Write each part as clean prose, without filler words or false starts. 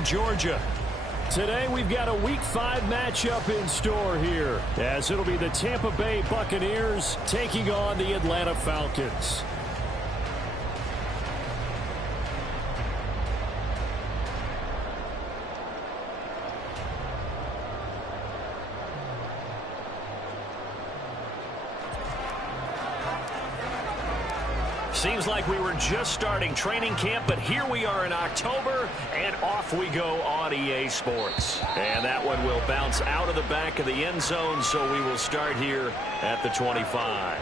from Georgia. Today we've got a Week 5 matchup in store here, as it'll be the Tampa Bay Buccaneers taking on the Atlanta Falcons. Seems like we were just starting training camp, but here we are in October, and off we go on EA Sports. And that one will bounce out of the back of the end zone, so we will start here at the 25.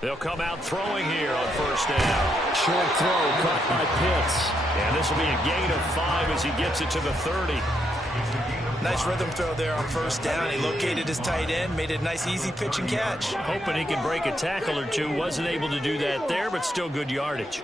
They'll come out throwing here on first down. Short throw caught by Pitts. And this will be a gain of 5 as he gets it to the 30. Nice rhythm throw there on first down. He located his tight end, made it a nice easy pitch and catch. Hoping he can break a tackle or two. Wasn't able to do that there, but still good yardage.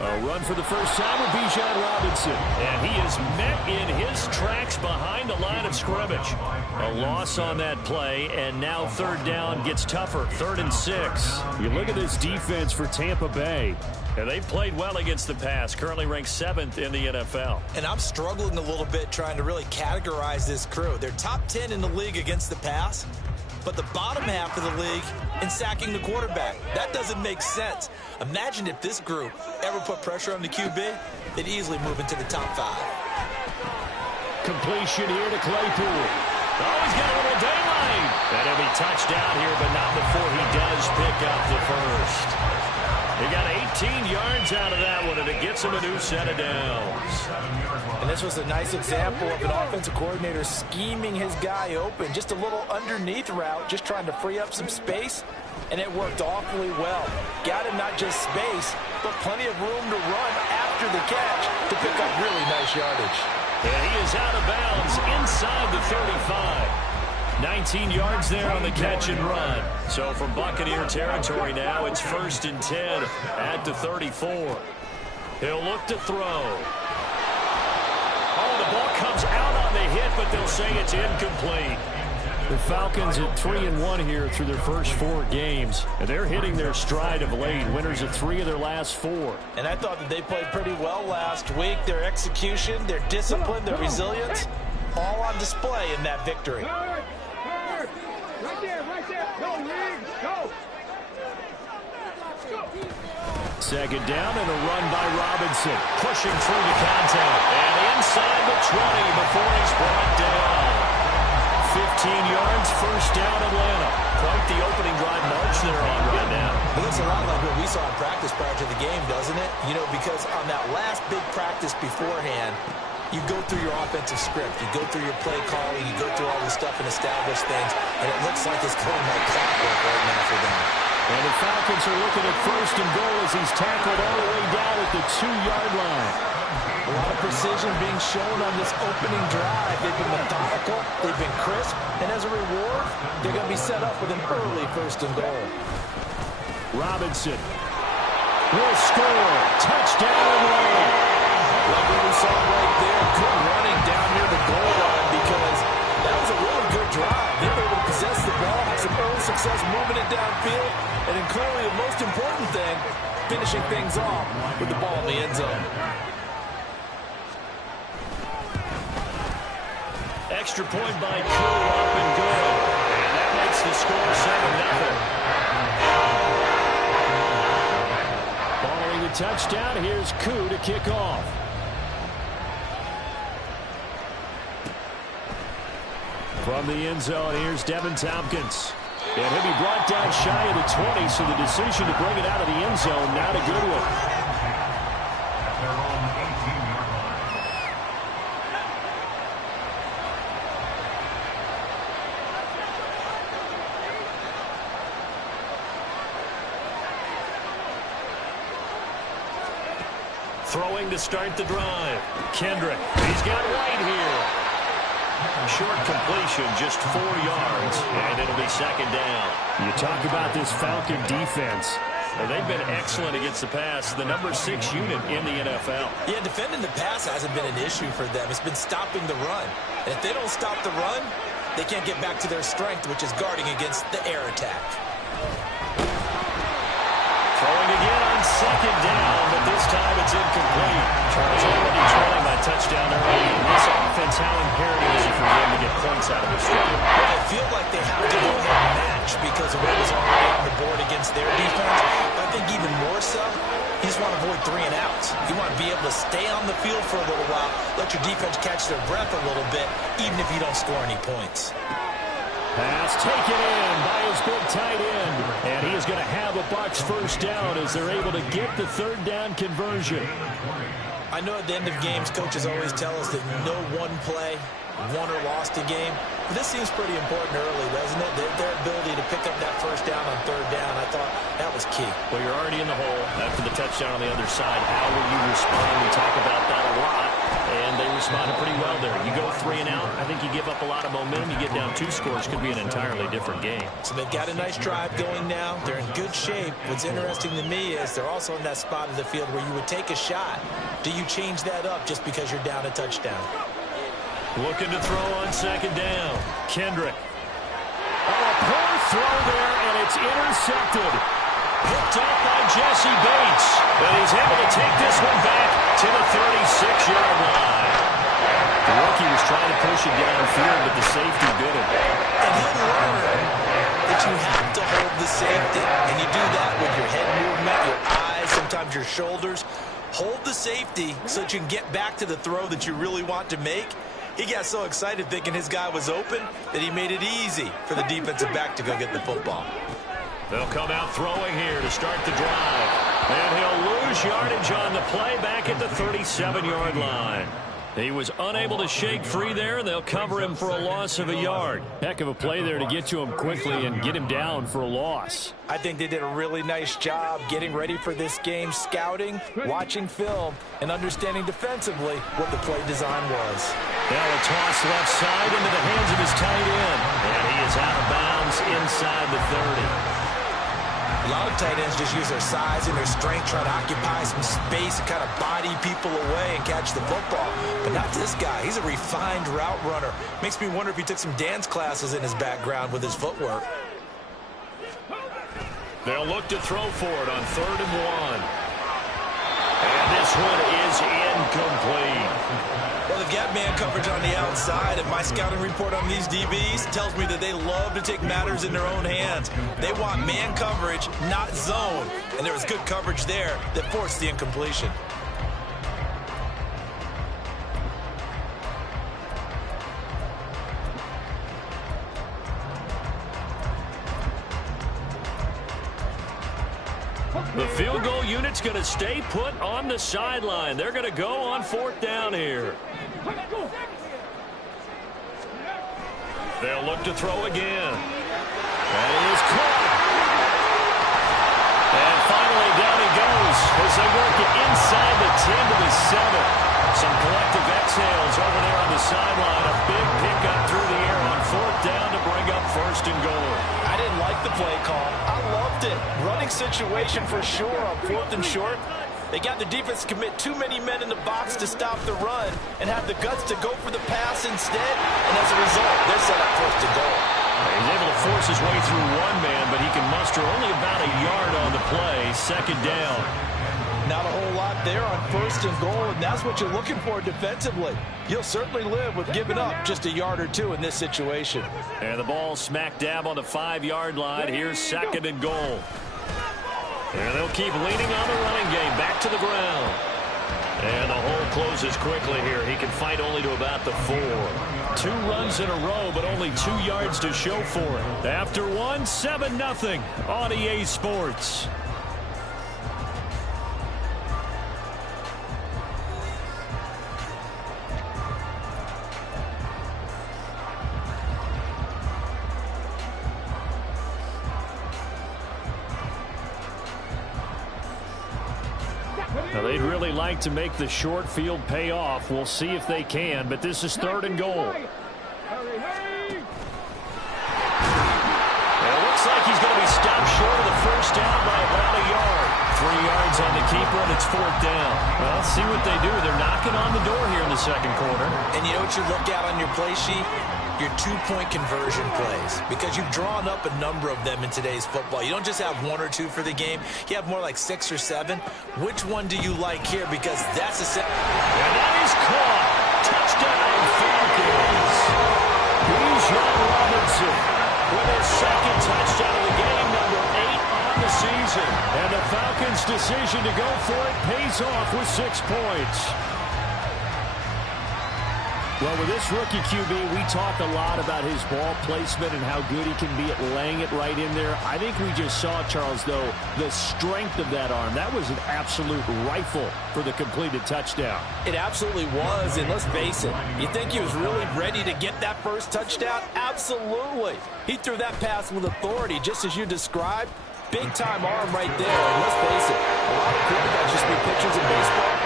A run for the first time with Bijan Robinson. And he is met in his tracks behind the line of scrimmage. A loss on that play, and now third down gets tougher. 3rd and 6. You look at this defense for Tampa Bay. And they played well against the pass, currently ranked 7th in the NFL. And I'm struggling a little bit trying to really categorize this crew. They're top 10 in the league against the pass, but the bottom half of the league in sacking the quarterback. That doesn't make sense. Imagine if this group ever put pressure on the QB, they'd easily move into the top 5. Completion here to Claypool. Oh, he's got a little daylight. And he'll be touched down here, but not before he does pick up the first. He got 18 yards out of that one, and it gets him a new set of downs. And this was a nice example of an offensive coordinator scheming his guy open. Just a little underneath route, just trying to free up some space, and it worked awfully well. Got him not just space, but plenty of room to run after the catch to pick up really nice yardage. And he is out of bounds inside the 35. 19 yards there on the catch and run. So from Buccaneer territory now, it's 1st and 10 at the 34. He'll look to throw. Oh, the ball comes out on the hit, but they'll say it's incomplete. The Falcons at 3-1 here through their first 4 games. And they're hitting their stride of late. Winners of 3 of their last 4. And I thought that they played pretty well last week. Their execution, their discipline, their resilience, all on display in that victory. Second down and a run by Robinson. Pushing through the contact. And inside the 20 before he's brought down. 15 yards, first down Atlanta. Quite the opening drive march they're on right now. It looks a lot like what we saw in practice prior to the game, doesn't it? You know, because on that last big practice beforehand, you go through your offensive script, you go through your play calling, you go through all this stuff and establish things, and it looks like it's going like clockwork right now for them. And the Falcons are looking at 1st and goal as he's tackled all the way down at the 2-yard line. A lot of precision being shown on this opening drive. They've been methodical, they've been crisp, and as a reward, they're going to be set up with an early 1st and goal. Robinson will score. Touchdown Atlanta. Like what we saw right there, good running down near the goal line because that was a really good drive. They were able to possess the ball, have some early success moving it downfield, and then clearly the most important thing, finishing things off with the ball in the end zone. Extra point by Koo, up and good. And that makes the score 7-0. Following the touchdown, here's Koo to kick off. From the end zone, here's Devin Tompkins. And he'll be brought down shy of the 20, so the decision to bring it out of the end zone, not a good one. Throwing to start the drive. Kendrick. He's got White here. Short completion, just 4 yards, and it'll be second down. You talk about this Falcon defense. They've been excellent against the pass, the number 6 unit in the NFL. Yeah, defending the pass hasn't been an issue for them. It's been stopping the run. And if they don't stop the run, they can't get back to their strength, which is guarding against the air attack. Throwing again on second down, but this time it's incomplete. Charles already trailing by touchdown early in this offense. How imperative is it for them to get points out of this drive? Well, I feel like they have to go ahead and match because of what was already on the board against their defense. But I think even more so, you just want to avoid 3 and outs. You want to be able to stay on the field for a little while, let your defense catch their breath a little bit, even if you don't score any points. Pass taken in by his big tight end. And he is going to have a Bucs first down as they're able to get the third down conversion. I know at the end of games, coaches always tell us that no one play won or lost a game. But this seems pretty important early, doesn't it? Their ability to pick up that first down on third down, I thought that was key. Well, you're already in the hole after the touchdown on the other side. How will you respond? We talk about that a lot. And they responded pretty well there. You go 3 and out, I think you give up a lot of momentum. You get down 2 scores, could be an entirely different game. So they've got a nice drive going now. They're in good shape. What's interesting to me is they're also in that spot of the field where you would take a shot. Do you change that up just because you're down a touchdown? Looking to throw on second down. Kendrick. Oh, a poor throw there, and it's intercepted. Picked up by Jesse Bates. But he's able to take this one back to the 36-yard line. The rookie was trying to push it downfield, but the safety bit him. And he'll learn that you have to hold the safety. And you do that with your head movement, your eyes, sometimes your shoulders. Hold the safety so that you can get back to the throw that you really want to make. He got so excited thinking his guy was open that he made it easy for the defensive back to go get the football. They'll come out throwing here to start the drive. And he'll lose yardage on the play back at the 37-yard line. He was unable to shake free there, and they'll cover him for a loss of a yard. Heck of a play there to get to him quickly and get him down for a loss. I think they did a really nice job getting ready for this game, scouting, watching film, and understanding defensively what the play design was. Now a toss left side into the hands of his tight end. And he is out of bounds inside the 30. A lot of tight ends just use their size and their strength, trying to occupy some space and kind of body people away and catch the football. But not this guy. He's a refined route runner. Makes me wonder if he took some dance classes in his background with his footwork. They'll look to throw for it on 3rd and 1. And this one is incomplete. Well, they've got man coverage on the outside, and my scouting report on these DBs tells me that they love to take matters in their own hands. They want man coverage, not zone. And there was good coverage there that forced the incompletion. The field goal unit's going to stay put on the sideline. They're going to go on 4th down here. They'll look to throw again. That is caught. And finally down he goes as they work it inside the 10 to the 7. Some collective exhales over there on the sideline. A big pickup through the air on 4th down to bring up 1st and goal. I didn't like the play call. I loved it. Running situation for sure on 4th and short. They got the defense to commit too many men in the box to stop the run and have the guts to go for the pass instead. And as a result, they're set up 1st and goal. He's able to force his way through one man, but he can muster only about a yard on the play. 2nd down. Not a whole lot there on 1st and goal, and that's what you're looking for defensively. You'll certainly live with giving up just a yard or 2 in this situation. And the ball smack dab on the 5-yard line. Here's 2nd and goal. And they'll keep leaning on the running game. Back to the ground. And the hole closes quickly here. He can fight only to about the 4. 2 runs in a row, but only 2 yards to show for it. After one, 7-0 on EA Sports. Now, they'd really like to make the short field pay off. We'll see if they can, but this is 3rd and goal. 3 yards on the keeper, and it's 4th down. Well, let's see what they do. They're knocking on the door here in the second quarter. And you know what you look at on your play sheet? Your 2-point conversion plays, because you've drawn up a number of them in today's football. You don't just have 1 or 2 for the game. You have more like 6 or 7. Which one do you like here? Because that's a... And that is caught. Touchdown, Falcons. Bijan Robinson with his second touchdown of the game, number 8 on the season. And the Falcons' decision to go for it pays off with 6 points. Well, with this rookie QB, we talk a lot about his ball placement and how good he can be at laying it right in there. I think we just saw, Charles, though, the strength of that arm. That was an absolute rifle for the completed touchdown. It absolutely was, and let's face it, you think he was really ready to get that first touchdown? Absolutely. He threw that pass with authority, just as you described. Big-time arm right there, and let's face it, a lot of quarterbacks just be pitchers in baseball.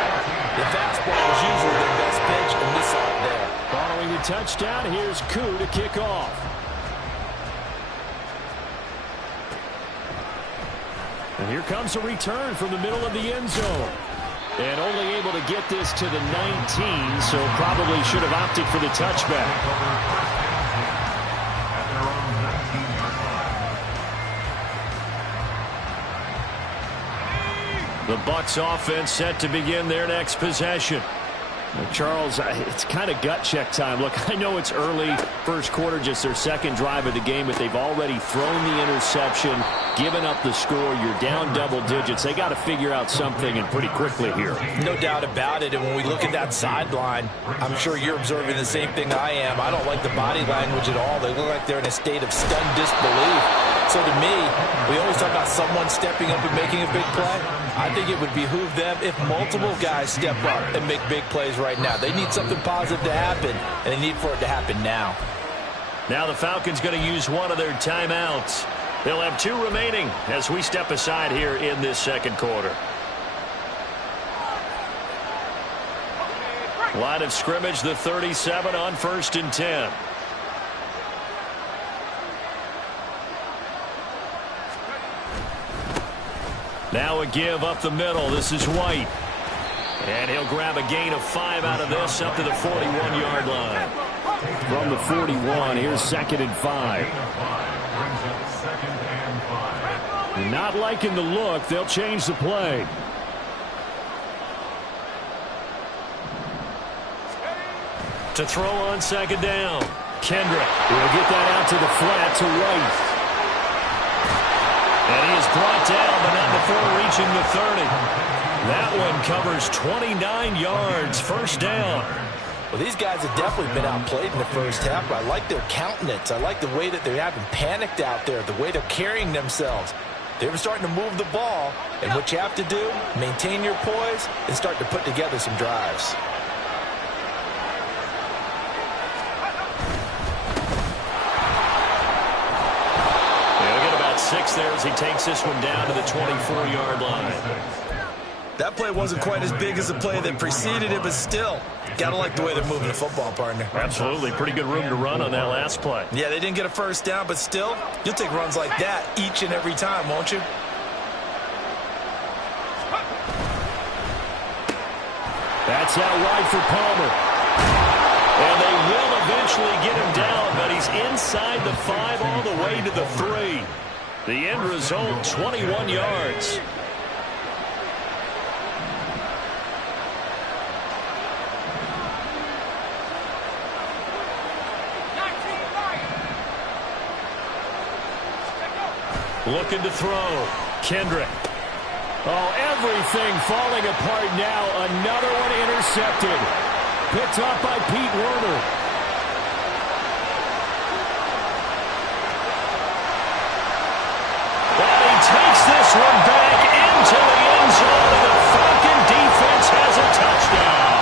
The fastball is usually their best pitch, and we saw it there. Following the touchdown, here's Koo to kick off. And here comes a return from the middle of the end zone. And only able to get this to the 19, so probably should have opted for the touchback. The Bucs offense set to begin their next possession. Now, Charles, it's kind of gut check time. Look, I know it's early, first quarter, just their second drive of the game, but they've already thrown the interception, given up the score. You're down double digits. They got to figure out something, and pretty quickly here. No doubt about it, and when we look at that sideline, I'm sure you're observing the same thing I am. I don't like the body language at all. They look like they're in a state of stunned disbelief. So to me, we always talk about someone stepping up and making a big play. I think it would behoove them if multiple guys step up and make big plays right now. They need something positive to happen, and they need for it to happen now. Now the Falcons going to use one of their timeouts. They'll have 2 remaining as we step aside here in this second quarter. Line of scrimmage, the 37 on 1st and 10. Now a give up the middle. This is White. And he'll grab a gain of 5 out of this up to the 41-yard line. From the 41, here's 2nd and 5. Not liking the look. They'll change the play. To throw on 2nd down. Kendrick will get that out to the flat to White. And he is brought down, but not before reaching the 30. That one covers 29 yards, 1st down. Well, these guys have definitely been outplayed in the first half, but I like their countenance. I like the way that they haven't panicked out there, the way they're carrying themselves. They're starting to move the ball, and what you have to do, maintain your poise and start to put together some drives. Six there as he takes this one down to the 24-yard line. That play wasn't quite as big as the play that preceded it, but still, gotta like the way they're moving the football, partner. Absolutely. Pretty good room to run on that last play. Yeah, they didn't get a first down, but still, you'll take runs like that each and every time, won't you? That's out wide for Palmer. And they will eventually get him down, but he's inside the 5 all the way to the 3. The end result, 21 yards. Looking to throw. Kendrick. Oh, everything falling apart now. Another one intercepted. Picked up by Pete Werner. Takes this one back into the end zone, and the Falcon defense has a touchdown.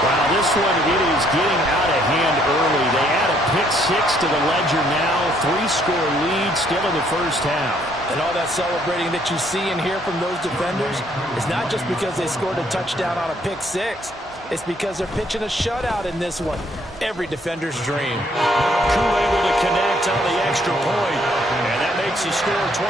Wow, this one, it is getting out of hand early. They add a pick 6 to the ledger now. 3-score lead still in the first half. And all that celebrating that you see and hear from those defenders is not just because they scored a touchdown on a pick 6. It's because they're pitching a shutout in this one. Every defender's dream. Koo able to connect on the extra point. And that makes Bucs have scored 21-0.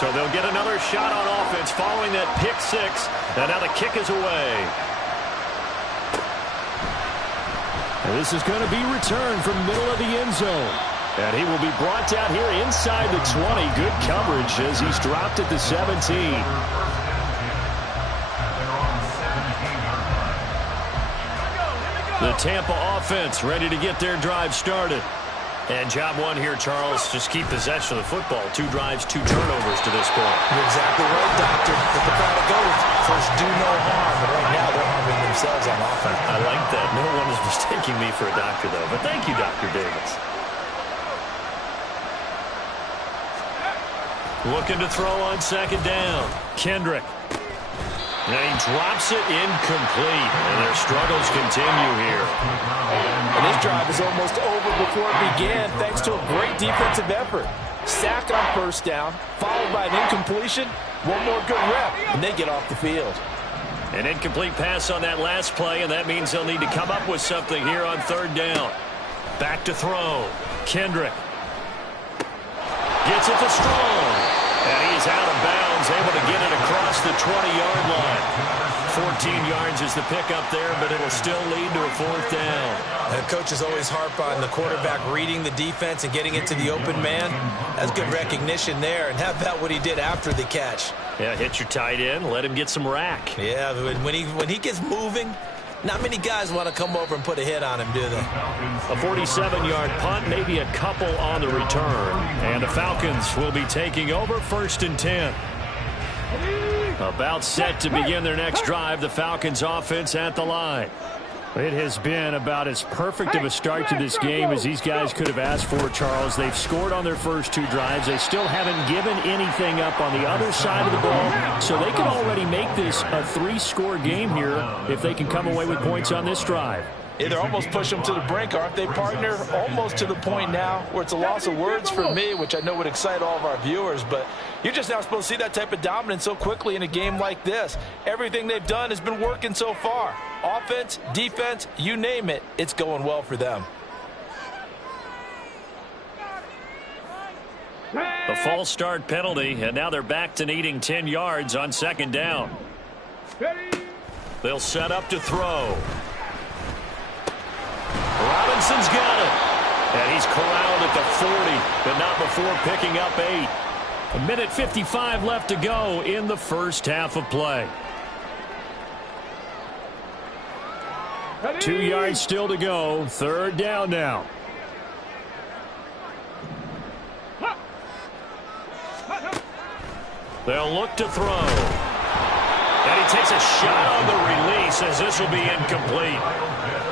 So they'll get another shot on offense following that pick six. And now the kick is away. And this is going to be returned from middle of the end zone. And he will be brought down here inside the 20. Good coverage as he's dropped at the 17. The Tampa offense ready to get their drive started. And job one here, Charles, just keep possession of the football. 2 drives, 2 turnovers to this point. You're exactly right, Doctor. Let the crowd go. First, do no harm. But right now, they're harming themselves on offense. I like that. No one is mistaking me for a doctor, though. But thank you, Dr. Davis. Looking to throw on second down. Kendrick. And he drops it incomplete. And their struggles continue here. And this drive is almost over before it began, thanks to a great defensive effort. Sack on first down, followed by an incompletion. One more good rep, and they get off the field. An incomplete pass on that last play, and that means they'll need to come up with something here on third down. Back to throw. Kendrick. Gets it to Strong. And he's out of bounds, able to get it across the 20-yard line. 14 yards is the pickup there, but it'll still lead to a fourth down. The coaches always harp on the quarterback reading the defense and getting it to the open man. That's good recognition there. And how about what he did after the catch? Yeah, hit your tight end, let him get some rack. Yeah, when he gets moving, not many guys want to come over and put a hit on him, do they? A 47-yard punt, maybe a couple on the return. And the Falcons will be taking over 1st and 10. About set to begin their next drive. The Falcons offense at the line. It has been about as perfect of a start to this game as these guys could have asked for, Charles. They've scored on their first 2 drives. They still haven't given anything up on the other side of the ball, so they can already make this a 3-score game here if they can come away with points on this drive. Yeah, they're almost pushing them to the brink, aren't they, partner? Almost to the point now where it's a loss of words for me, which I know would excite all of our viewers, but you're just not supposed to see that type of dominance so quickly in a game like this. Everything they've done has been working so far. Offense, defense, you name it, it's going well for them. A false start penalty, and now they're back to needing 10 yards on second down. They'll set up to throw. Robinson's got it. And he's corralled at the 40, but not before picking up 8. 1:55 left to go in the first half of play. 2 yards still to go. Third down now. They'll look to throw. And he takes a shot on the release as this will be incomplete.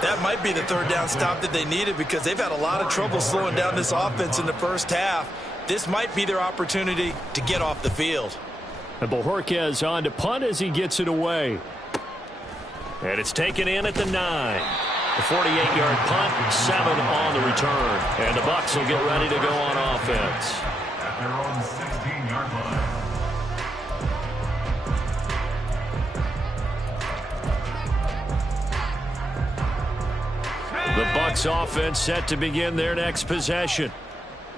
That might be the third down stop that they needed because they've had a lot of trouble slowing down this offense in the first half. This might be their opportunity to get off the field. And Bojorquez on to punt as he gets it away. And it's taken in at the 9. The 48-yard punt, 7 on the return. And the Bucs will get ready to go on offense. At their own 16-yard line. The Bucs offense set to begin their next possession.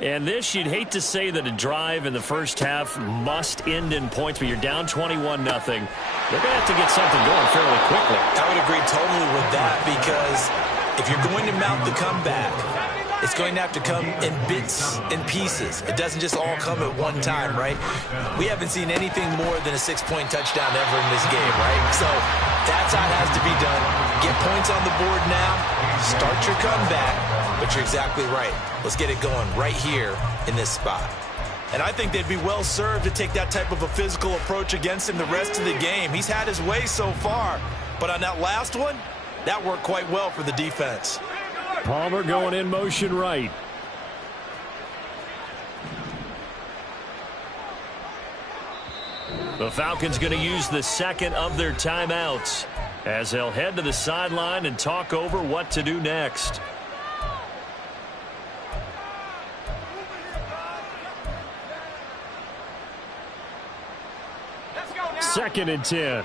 And this, you'd hate to say that a drive in the first half must end in points, but you're down 21-0. They're going to have to get something going fairly quickly. I would agree totally with that because if you're going to mount the comeback, it's going to have to come in bits and pieces. It doesn't just all come at one time, right? We haven't seen anything more than a 6-point touchdown ever in this game, right? So that's how it has to be done. Get points on the board now. Start your comeback. But you're exactly right. Let's get it going right here in this spot. And I think they'd be well served to take that type of a physical approach against him the rest of the game. He's had his way so far. But on that last one, that worked quite well for the defense. Palmer going in motion right. The Falcons going to use the second of their timeouts as they'll head to the sideline and talk over what to do next. Second and 10.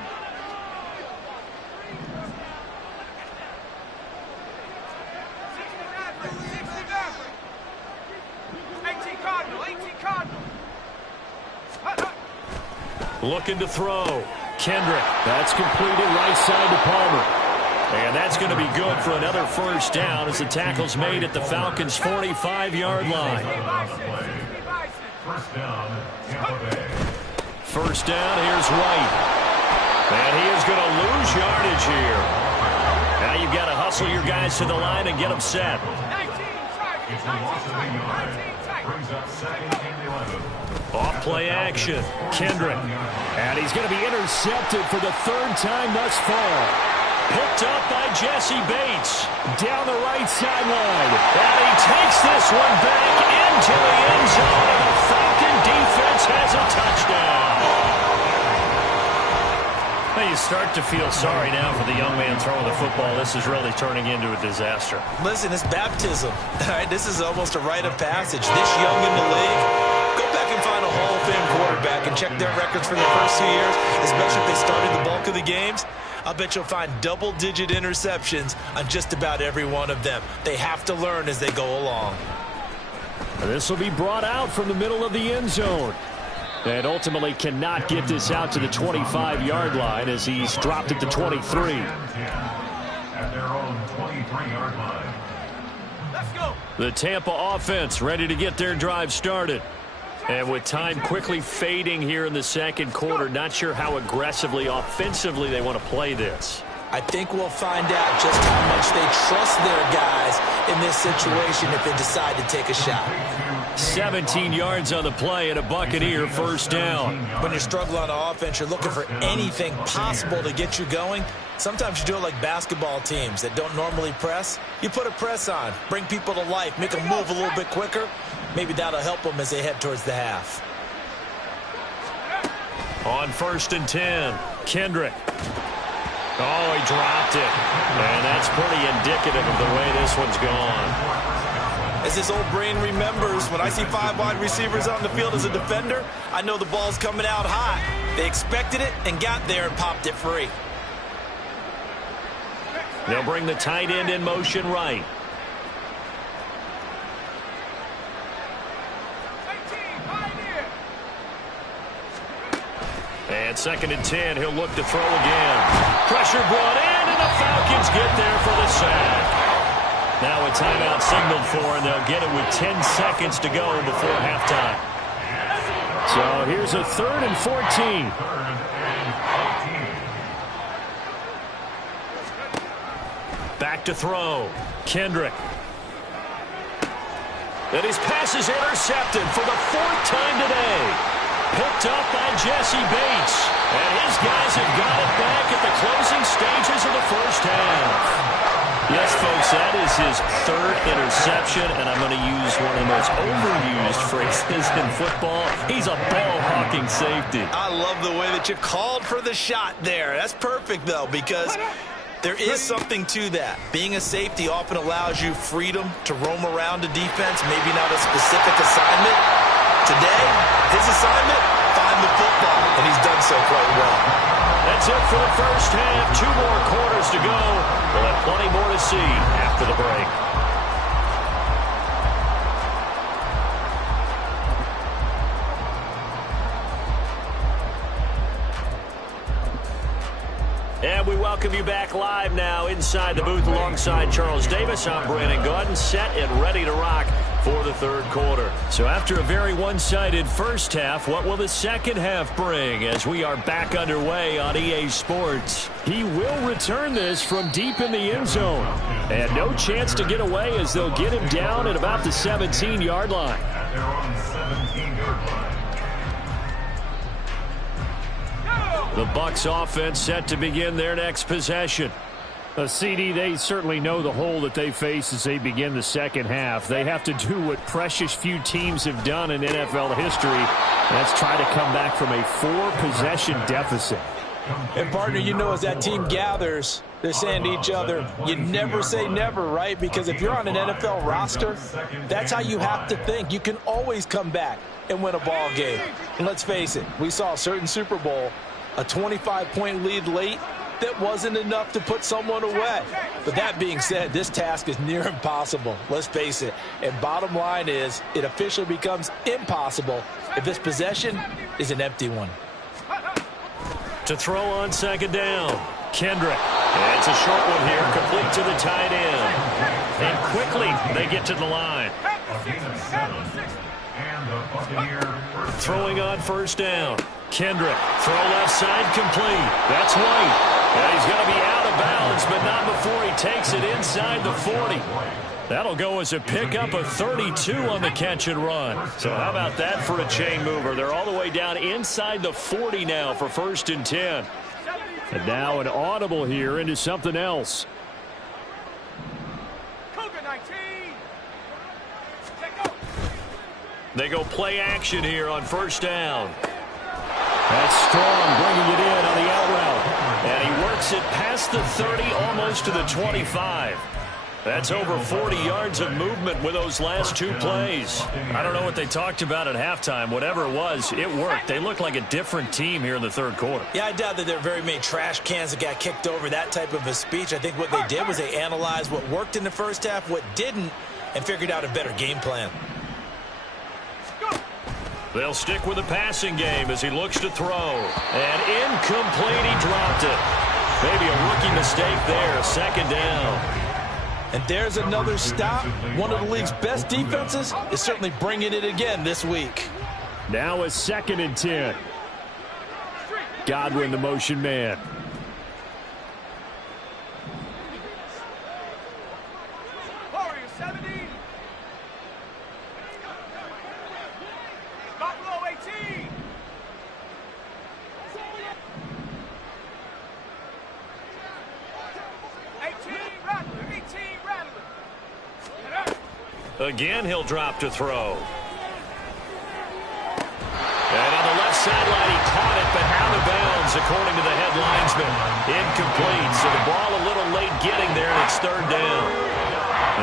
Looking to throw. Kendrick. That's completed right side to Palmer. And that's going to be good for another first down as the tackle's made at the Falcons' 45-yard line. First down, Tampa Bay. First down, here's White. And he is going to lose yardage here. Now you've got to hustle your guys to the line and get them set. It's a loss of a yard. Brings up second and 11. Off play action. Kendrick. And he's going to be intercepted for the third time thus far. Picked up by Jesse Bates. Down the right sideline. And he takes this one back into the end zone. And the Falcon defense has a touchdown. Well, you start to feel sorry now for the young man throwing the football. This is really turning into a disaster. Listen, it's baptism. All right, this is almost a rite of passage. This young in the league, go back and find a Hall of Fame quarterback and check their records for the first 2 years, especially if they started the bulk of the games. I bet you'll find double-digit interceptions on just about every one of them. They have to learn as they go along. This will be brought out from the middle of the end zone. And ultimately cannot get this out to the 25-yard line as he's dropped at the 23. At their own 23-yard line. Let's go. The Tampa offense ready to get their drive started. And with time quickly fading here in the second quarter, not sure how aggressively, offensively they want to play this. I think we'll find out just how much they trust their guys in this situation if they decide to take a shot. 17 yards on the play and a Buccaneer first down. When you're struggling on offense, you're looking for anything possible to get you going. Sometimes you do it like basketball teams that don't normally press. You put a press on, bring people to life, make them move a little bit quicker. Maybe that'll help them as they head towards the half. On 1st and 10, Kendrick. Oh, he dropped it. And that's pretty indicative of the way this one's gone. As his old brain remembers, when I see 5 wide receivers on the field as a defender, I know the ball's coming out hot. They expected it and got there and popped it free. They'll bring the tight end in motion right. And 2nd and 10, he'll look to throw again. Pressure brought in, and the Falcons get there for the sack. Now a timeout signaled for, and they'll get it with 10 seconds to go before halftime. So here's a 3rd and 14. Back to throw. Kendrick. And his pass is intercepted for the 4th time today. Picked up by Jesse Bates. And his guys have got it back at the closing stages of the first half. Yes, folks, that is his 3rd interception, and I'm going to use one of the most overused phrases in football. He's a ball-hawking safety. I love the way that you called for the shot there. That's perfect, though, because there is something to that. Being a safety often allows you freedom to roam around a defense, maybe not a specific assignment. Today, his assignment, find the football, and he's done so quite well. That's it for the first half. 2 more quarters to go. We'll have plenty more to see after the break. And we welcome you back live now inside the booth alongside Charles Davis. I'm Brandon Gaudin, set and ready to rock for the 3rd quarter. So after a very one-sided first half, what will the second half bring as we are back underway on EA Sports? He will return this from deep in the end zone. And no chance to get away as they'll get him down at about the 17-yard line. At their own 17-yard line. The Bucs offense set to begin their next possession. CD, they certainly know the hole that they face as they begin the second half. They have to do what precious few teams have done in NFL history. That's try to come back from a 4-possession deficit. And, partner, you know, as that team gathers, they're saying to each other, you never say never, right? Because if you're on an NFL roster, that's how you have to think. You can always come back and win a ball game. And let's face it, we saw a certain Super Bowl, a 25-point lead late, that wasn't enough to put someone away. But that being said, this task is near impossible. Let's face it. And bottom line is, it officially becomes impossible if this possession is an empty one. To throw on second down. Kendrick. And it's a short one here, complete to the tight end. And quickly they get to the line. Throwing on first down. Kendrick. Throw left side complete. That's White. And he's going to be out of bounds, but not before he takes it inside the 40. That'll go as a pickup of 32 on the catch and run. So how about that for a chain mover? They're all the way down inside the 40 now for 1st and 10. And now an audible here into something else. They go play action here on first down. That's Strong bringing it in on the out route. And he works it past the 30, almost to the 25. That's over 40 yards of movement with those last 2 plays. I don't know what they talked about at halftime. Whatever it was, it worked. They look like a different team here in the 3rd quarter. Yeah, I doubt that there are very many trash cans that got kicked over, that type of a speech. I think what they did was they analyzed what worked in the first half, what didn't, and figured out a better game plan. They'll stick with the passing game as he looks to throw. And incomplete, he dropped it. Maybe a rookie mistake there, 2nd down. And there's another stop. One of the league's best defenses is certainly bringing it again this week. Now a 2nd and 10. Godwin, the motion man. Again, he'll drop to throw. And on the left sideline, he caught it, but out of bounds, according to the head linesman. Incomplete, so the ball a little late getting there, and it's 3rd down.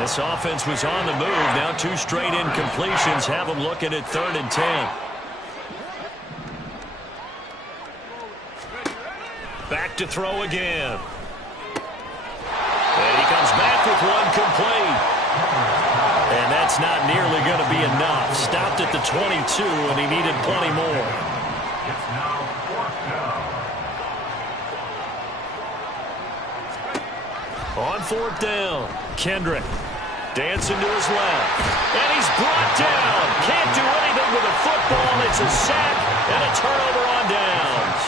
This offense was on the move. Now 2 straight incompletions have them looking at 3rd and 10. Back to throw again. And he comes back with one complete. And that's not nearly going to be enough. Stopped at the 22, and he needed plenty more. It's now 4th down. On 4th down, Kendrick dancing to his left. And he's brought down. Can't do anything with a football. It's a sack and a turnover on downs.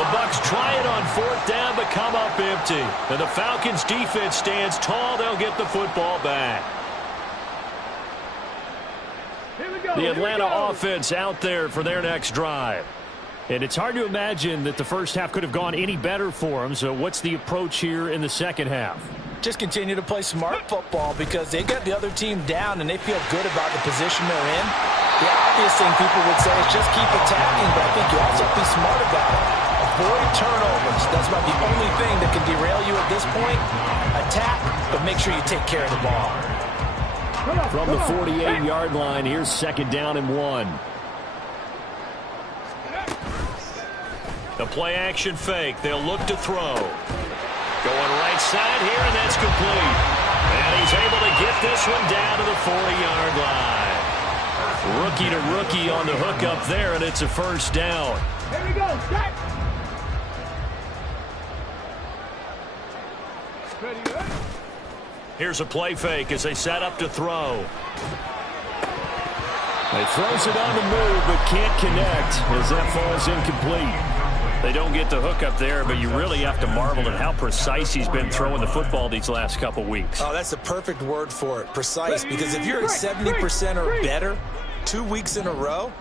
The Bucs try it on 4th down, but come up empty. And the Falcons defense stands tall. They'll get the football back. The Atlanta offense out there for their next drive. And it's hard to imagine that the first half could have gone any better for them. So what's the approach here in the second half? Just continue to play smart football because they got the other team down and they feel good about the position they're in. The obvious thing people would say is just keep attacking, but I think you also have to be smart about it. Avoid turnovers. That's about the only thing that can derail you at this point. Attack, but make sure you take care of the ball. From the 48-yard line, here's 2nd down and 1. The play action fake. They'll look to throw. Going right side here, and that's complete. And he's able to get this one down to the 40-yard line. Rookie to rookie on the hook up there, and it's a 1st down. Here we go. Start. Here's a play fake as they set up to throw. He throws it on the move, but can't connect as that falls incomplete. They don't get the hook up there, but you really have to marvel at how precise he's been throwing the football these last couple weeks. Oh, that's the perfect word for it, precise, because if you're at 70% or better 2 weeks in a row,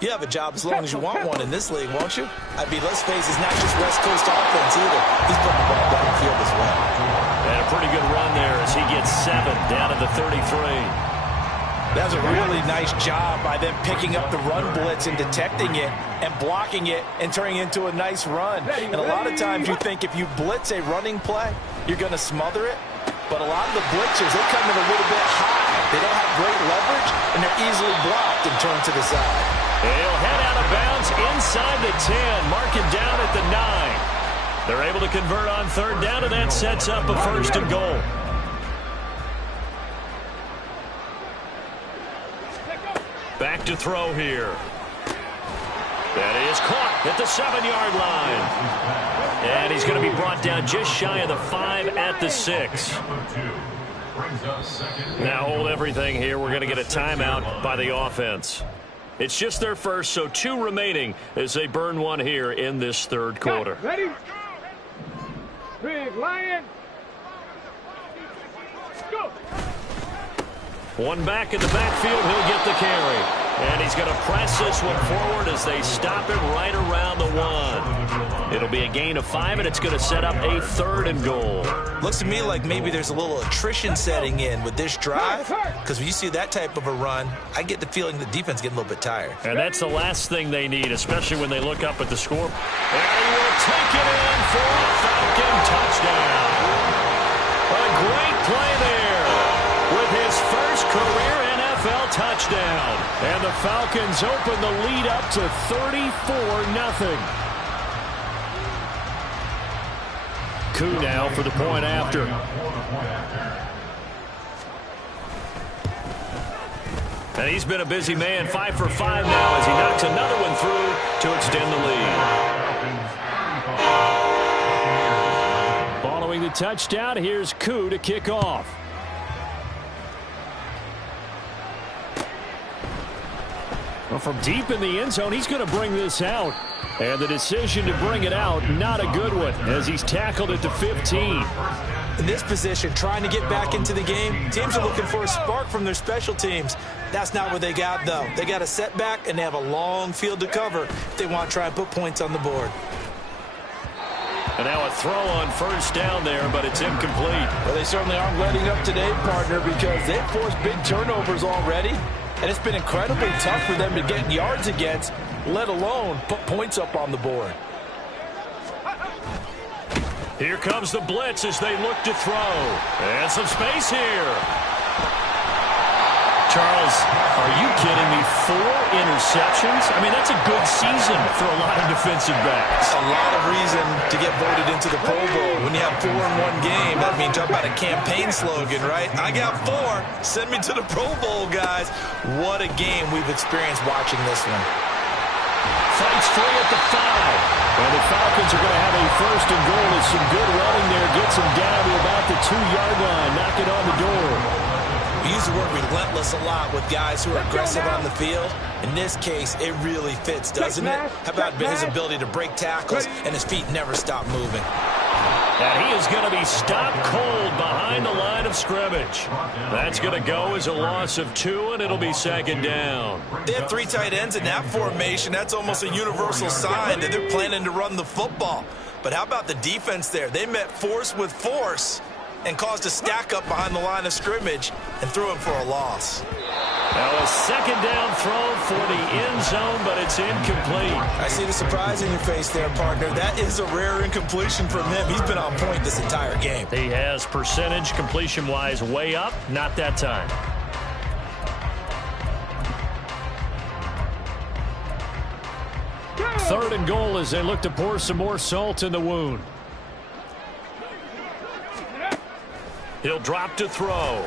you have a job as long as you want one in this league, won't you? I mean, let's face it, it's not just West Coast offense either. He's putting the ball downfield as well. And a pretty good run there as he gets 7 down to the 33. That was a really nice job by them picking up the run blitz and detecting it and blocking it and turning it into a nice run. And a lot of times you think if you blitz a running play, you're going to smother it. But a lot of the blitzers, they come in a little bit high. They don't have great leverage, and they're easily blocked and turned to the side. He'll head out of bounds inside the 10, mark him down at the 9. They're able to convert on 3rd down, and that sets up a 1st and goal. Back to throw here. That is caught. at the 7-yard line. And he's going to be brought down just shy of the 5 at the 6. Now hold everything here. We're going to get a timeout by the offense. It's just their first, so 2 remaining as they burn one here in this third quarter. Ready? Big Lion. Go. One back in the backfield. He'll get the carry. And he's going to press this one forward as they stop it right around the 1. It'll be a gain of 5, and it's going to set up a 3rd and goal. Looks to me like maybe there's a little attrition setting in with this drive, because when you see that type of a run, I get the feeling the defense getting a little bit tired. And that's the last thing they need, especially when they look up at the score. And he will take it in for a Falcon touchdown. A great play there with his first career NFL touchdown. And the Falcons open the lead up to 34-0. Koo now for the point after. And he's been a busy man, 5 for 5 now as he knocks another one through to extend the lead. Following the touchdown, here's Koo to kick off. Well, from deep in the end zone, he's going to bring this out. And the decision to bring it out, not a good one, as he's tackled at the 15. In this position, trying to get back into the game, teams are looking for a spark from their special teams. That's not what they got, though. They got a setback, and they have a long field to cover if they want to try and put points on the board. And now a throw on first down there, but it's incomplete. Well, they certainly aren't letting up today, partner, because they've forced big turnovers already. And it's been incredibly tough for them to get yards against, let alone put points up on the board. Here comes the blitz as they look to throw. And some space here. Charles, are you kidding me? 4 interceptions? I mean, that's a good season for a lot of defensive backs. A lot of reason to get voted into the Pro Bowl. When you have 4 in one game, that means talk about a campaign slogan, right? I got 4. Send me to the Pro Bowl, guys. What a game we've experienced watching this one. Fights free at the 5. And the Falcons are going to have a 1st and goal. It's some good running there. Gets him down to about the 2-yard line. Knock it on the door. We use the word relentless a lot with guys who are aggressive on the field. In this case, it really fits, doesn't it? How about his ability to break tackles and his feet never stop moving? And he is going to be stopped cold behind the line of scrimmage. That's going to go as a loss of 2, and it'll be 2nd down. They have 3 tight ends in that formation. That's almost a universal sign that they're planning to run the football. But how about the defense there? They met force with force and caused a stack up behind the line of scrimmage and threw him for a loss. Now a 2nd down throw for the end zone, but it's incomplete. I see the surprise in your face there, partner. That is a rare incompletion from him. He's been on point this entire game. He has percentage completion-wise way up, not that time. Third and goal as they look to pour some more salt in the wound. He'll drop to throw.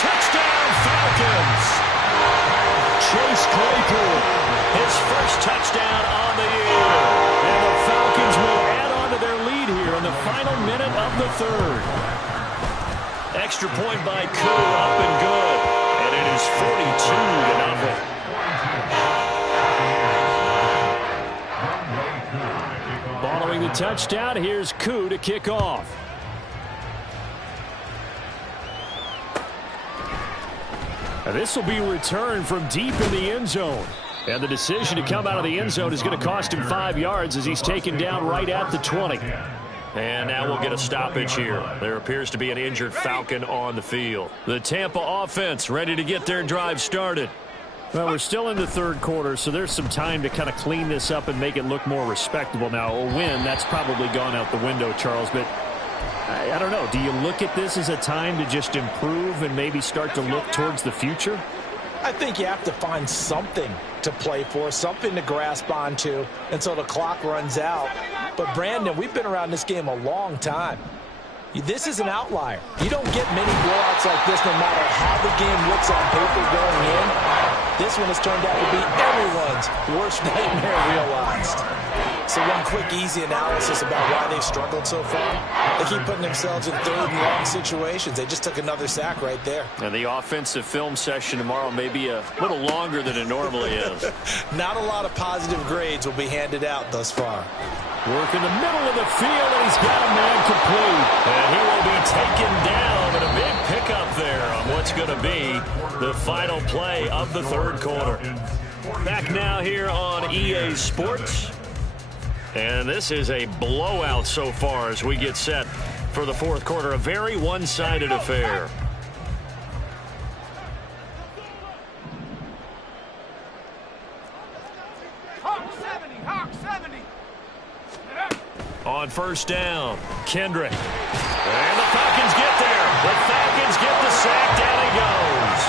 Touchdown, Falcons! Chase Claypool, his first touchdown on the year. And the Falcons will add on to their lead here in the final minute of the 3rd. Extra point by Koo, up and good. And it is 42-0. Following the touchdown, here's Koo to kick off. And this will be returned from deep in the end zone. And the decision to come out of the end zone is going to cost him 5 yards as he's taken down right at the 20. And now we'll get a stoppage here. There appears to be an injured Falcon on the field. The Tampa offense ready to get their drive started. Well, we're still in the 3rd quarter, so there's some time to kind of clean this up and make it look more respectable. Now, a win, that's probably gone out the window, Charles, but I don't know. Do you look at this as a time to just improve and maybe start to look towards the future? I think you have to find something to play for, something to grasp onto until the clock runs out. But, Brandon, we've been around this game a long time. This is an outlier. You don't get many blowouts like this no matter how the game looks on paper going in. This one has turned out to be everyone's worst nightmare realized. So one quick, easy analysis about why they've struggled so far. They keep putting themselves in third and long situations. They just took another sack right there. And the offensive film session tomorrow may be a little longer than it normally is. Not a lot of positive grades will be handed out thus far. Work in the middle of the field, and he's got a man complete. And he will be taken down, and a big pickup there on what's going to be the final play of the third quarter. Back now here on EA Sports. And this is a blowout so far as we get set for the fourth quarter. A very one-sided affair. On first down, Kendrick. And the Falcons get there. The Falcons get the sack. Down he goes.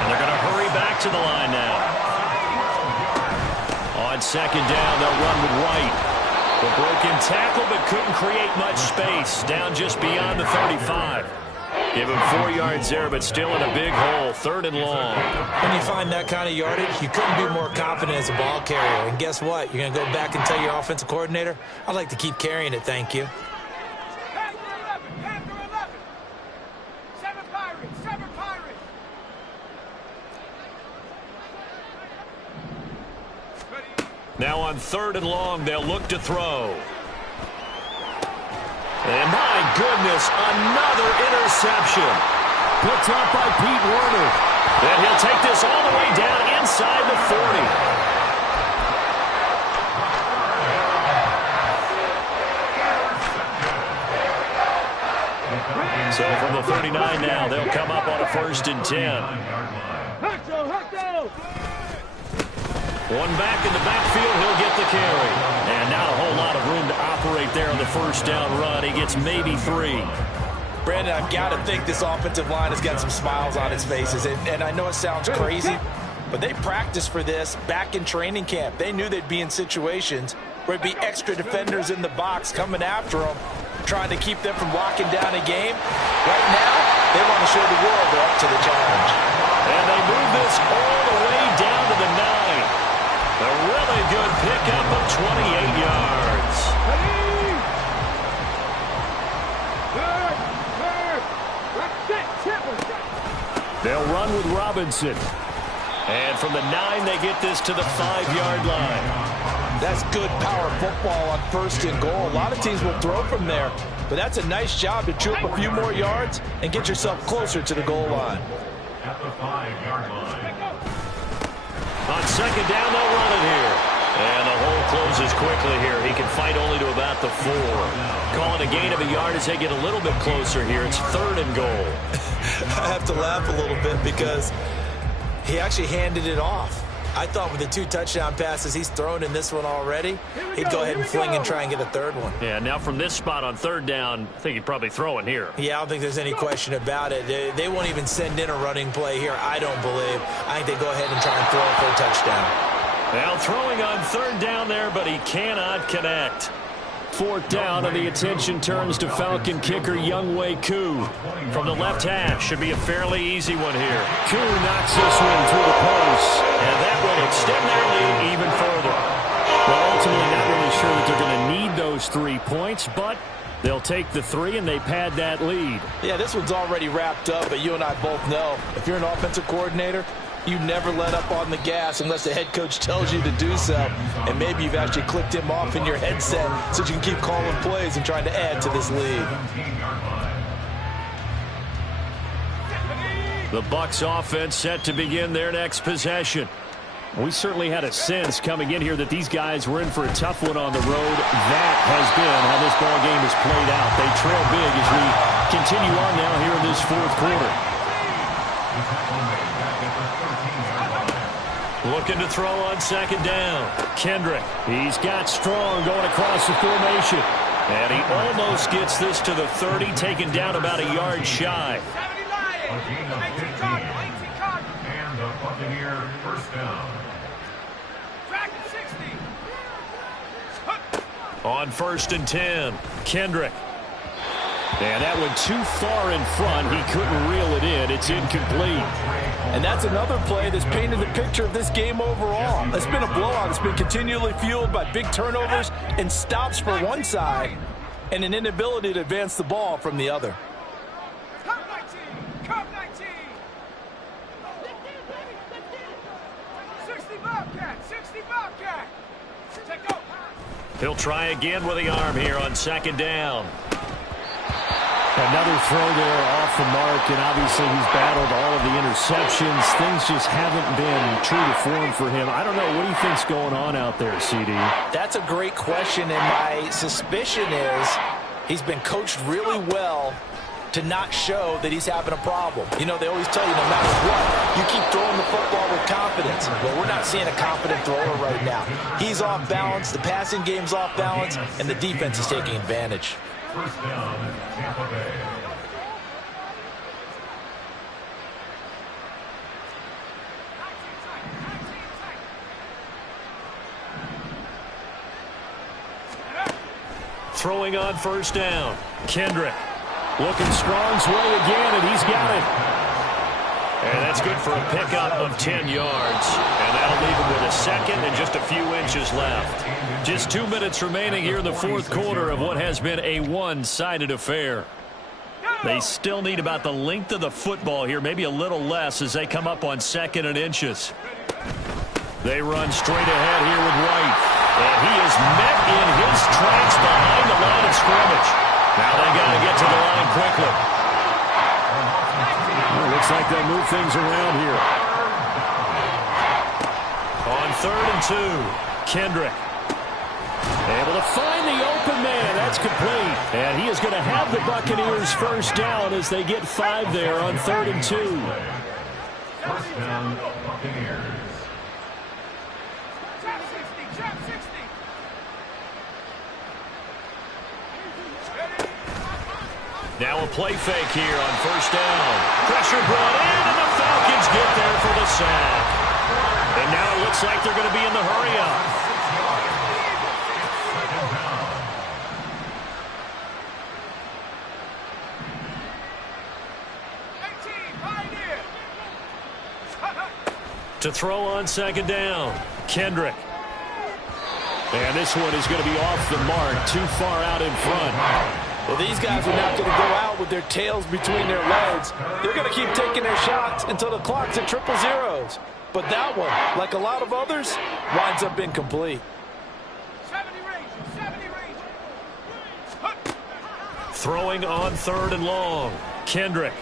And they're going to hurry back to the line now. On second down, they'll run with White. The broken tackle, but couldn't create much space. Down just beyond the 35. Give him 4 yards there, but still in a big hole. Third and long. When you find that kind of yardage, you couldn't be more confident as a ball carrier. And guess what? You're going to go back and tell your offensive coordinator, I'd like to keep carrying it, thank you. Now on third and long, they'll look to throw. And my goodness, another interception. Picked up by Pete Werner. And he'll take this all the way down inside the 40. So from the 39 now, they'll come up on a 1st and 10. One back in the backfield, he'll get the carry. And not a whole lot of room to operate there on the first down run. He gets maybe 3. Brandon, I've got to think this offensive line has got some smiles on its faces. And I know it sounds crazy, but they practiced for this back in training camp. They knew they'd be in situations where it'd be extra defenders in the box coming after them, trying to keep them from locking down a game. Right now, they want to show the world they're up to the challenge. And they move this all the way down to the 9. A really good pickup of 28 yards. They'll run with Robinson. And from the 9, they get this to the 5-yard line. That's good power football on 1st and goal. A lot of teams will throw from there, but that's a nice job to chew up a few more yards and get yourself closer to the goal line. At the 5-yard line. On second down, they'll run it here. And the hole closes quickly here. He can fight only to about the 4. Calling a gain of a yard as they get a little bit closer here. It's 3rd and goal. I have to laugh a little bit because he actually handed it off. I thought with the 2 touchdown passes he's thrown in this one already, he'd go ahead and fling and try and get a 3rd one. Yeah, now from this spot on 3rd down, I think he'd probably throw in here. Yeah, I don't think there's any question about it. They won't even send in a running play here, I don't believe. I think they go ahead and try and throw it for a touchdown. Now throwing on 3rd down there, but he cannot connect. 4th down, and the attention turns to Falcon kicker Younghoe Koo. From the left hash, should be a fairly easy one here. Koo knocks this one through the post. And that will extend their lead even further. Well, ultimately not really sure that they're going to need those 3 points, but they'll take the 3 and they pad that lead. Yeah, this one's already wrapped up, but you and I both know if you're an offensive coordinator, you never let up on the gas unless the head coach tells you to do so. And maybe you've actually clicked him off in your headset so you can keep calling plays and trying to add to this lead. The Bucs offense set to begin their next possession. We certainly had a sense coming in here that these guys were in for a tough one on the road. That has been how this ball game has played out. They trail big as we continue on now here in this 4th quarter. Looking to throw on second down. Kendrick. He's got Strong going across the formation. And he almost gets this to the 30, taken down about a yard shy. And the Buccaneer 1st down. On 1st and 10, Kendrick. And that went too far in front. He couldn't reel it in. It's incomplete. And that's another play that's painted the picture of this game overall. It's been a blowout. It's been continually fueled by big turnovers and stops for one side and an inability to advance the ball from the other. Come 19! Come 19! 60 Bobcat! 60 Bobcat! Take over! He'll try again with the arm here on second down. Another throw there off the mark, and obviously he's battled all of the interceptions. Things just haven't been true to form for him. I don't know. What do you think's going on out there, CD? That's a great question, and my suspicion is he's been coached really well to not show that he's having a problem. You know, they always tell you no matter what, you keep throwing the football with confidence. Well, we're not seeing a confident thrower right now. He's off balance, the passing game's off balance, and the defense is taking advantage. First down, Tampa Bay. Throwing on first down. Kendrick looking Strong's way again, and he's got it. And that's good for a pickup of 10 yards. And that'll leave him with a second and just a few inches left. Just 2 minutes remaining here in the fourth quarter of what has been a one-sided affair. They still need about the length of the football here, maybe a little less as they come up on second and inches. They run straight ahead here with White. And he is met in his tracks behind the line of scrimmage. Now they got to get to the line quickly. Well, looks like they'll move things around here. On 3rd and 2, Kendrick. Able to find the open man. That's complete. And he is going to have the Buccaneers first down as they get 5 there on 3rd and 2. First down, Buccaneers. Trap 60! Trap 60! Now a play fake here on first down. Pressure brought in, and the Falcons get there for the sack. And now it looks like they're going to be in the hurry-up. To throw on second down, Kendrick. And this one is going to be off the mark, too far out in front. Well, these guys are not going to go out with their tails between their legs. They're going to keep taking their shots until the clock's at 000. But that one, like a lot of others, winds up incomplete. 70 range! 70 range! Throwing on 3rd and long, Kendrick.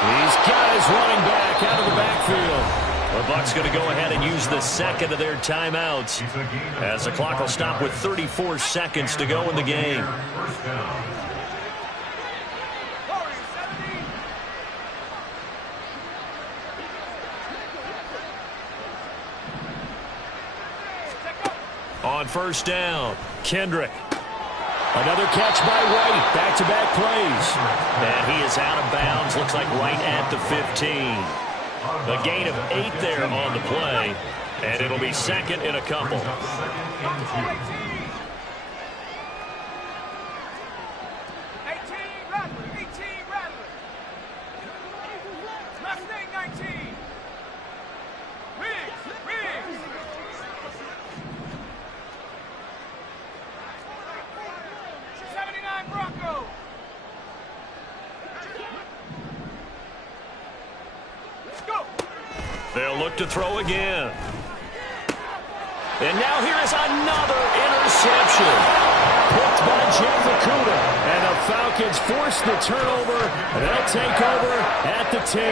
These guys running back out of the backfield. The Bucs going to go ahead and use the second of their timeouts as the clock will stop with 34 seconds to go in the game. First down. On first down, Kendrick. Another catch by White. Back-to-back plays. And he is out of bounds. Looks like right at the 15. A gain of 8 there on the play. And it'll be second and a couple. 18 Rattler! 18 Rattler! Mustang 19! Riggs! Riggs! 79 Bronco! Go! They'll look to throw again. And now here is another interception. Picked by Jeff Okuda. And the Falcons force the turnover. And they'll take over at the 10.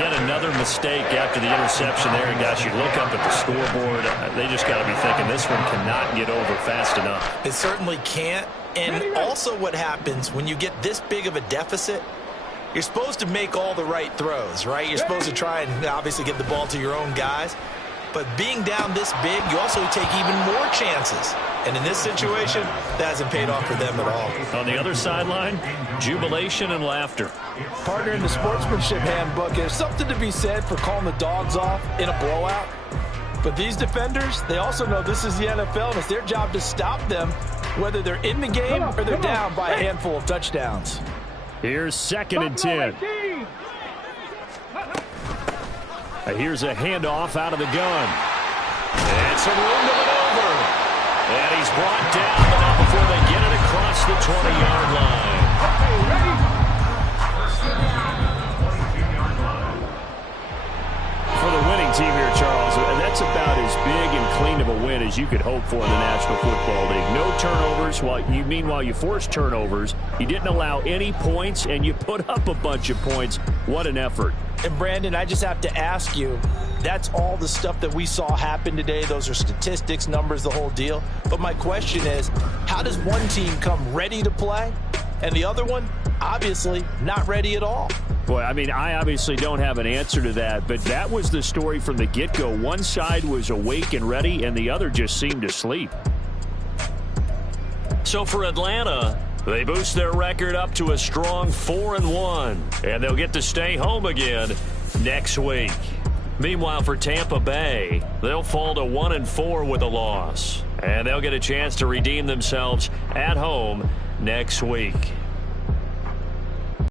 Yet another mistake after the interception there. And gosh, you look up at the scoreboard. They just got to be thinking this one cannot get over fast enough. It certainly can't. And also what happens when you get this big of a deficit, you're supposed to make all the right throws, right? You're supposed to try and obviously get the ball to your own guys. But being down this big, you also take even more chances. And in this situation, that hasn't paid off for them at all. On the other sideline, jubilation and laughter. Partner, in the sportsmanship handbook, there's something to be said for calling the dogs off in a blowout. But these defenders, they also know this is the NFL, and it's their job to stop them, whether they're in the game or they're down by a handful of touchdowns. Here's 2nd and 10. Here's a handoff out of the gun. And some room to maneuver. And he's brought down, but not before they get it across the 20-yard line. Okay, ready? For the winning team here, Charles, that's about as big and clean of a win as you could hope for in the National Football League. No turnovers. Meanwhile, you forced turnovers. You didn't allow any points, and you put up a bunch of points. What an effort. And, Brandon, I just have to ask you, that's all the stuff that we saw happen today. Those are statistics, numbers, the whole deal. But my question is, how does one team come ready to play, and the other one, obviously, not ready at all? Boy, I mean, I obviously don't have an answer to that, but that was the story from the get-go. One side was awake and ready, and the other just seemed to sleep. So for Atlanta, they boost their record up to a strong 4-1, and they'll get to stay home again next week. Meanwhile, for Tampa Bay, they'll fall to 1-4 with a loss, and they'll get a chance to redeem themselves at home next week.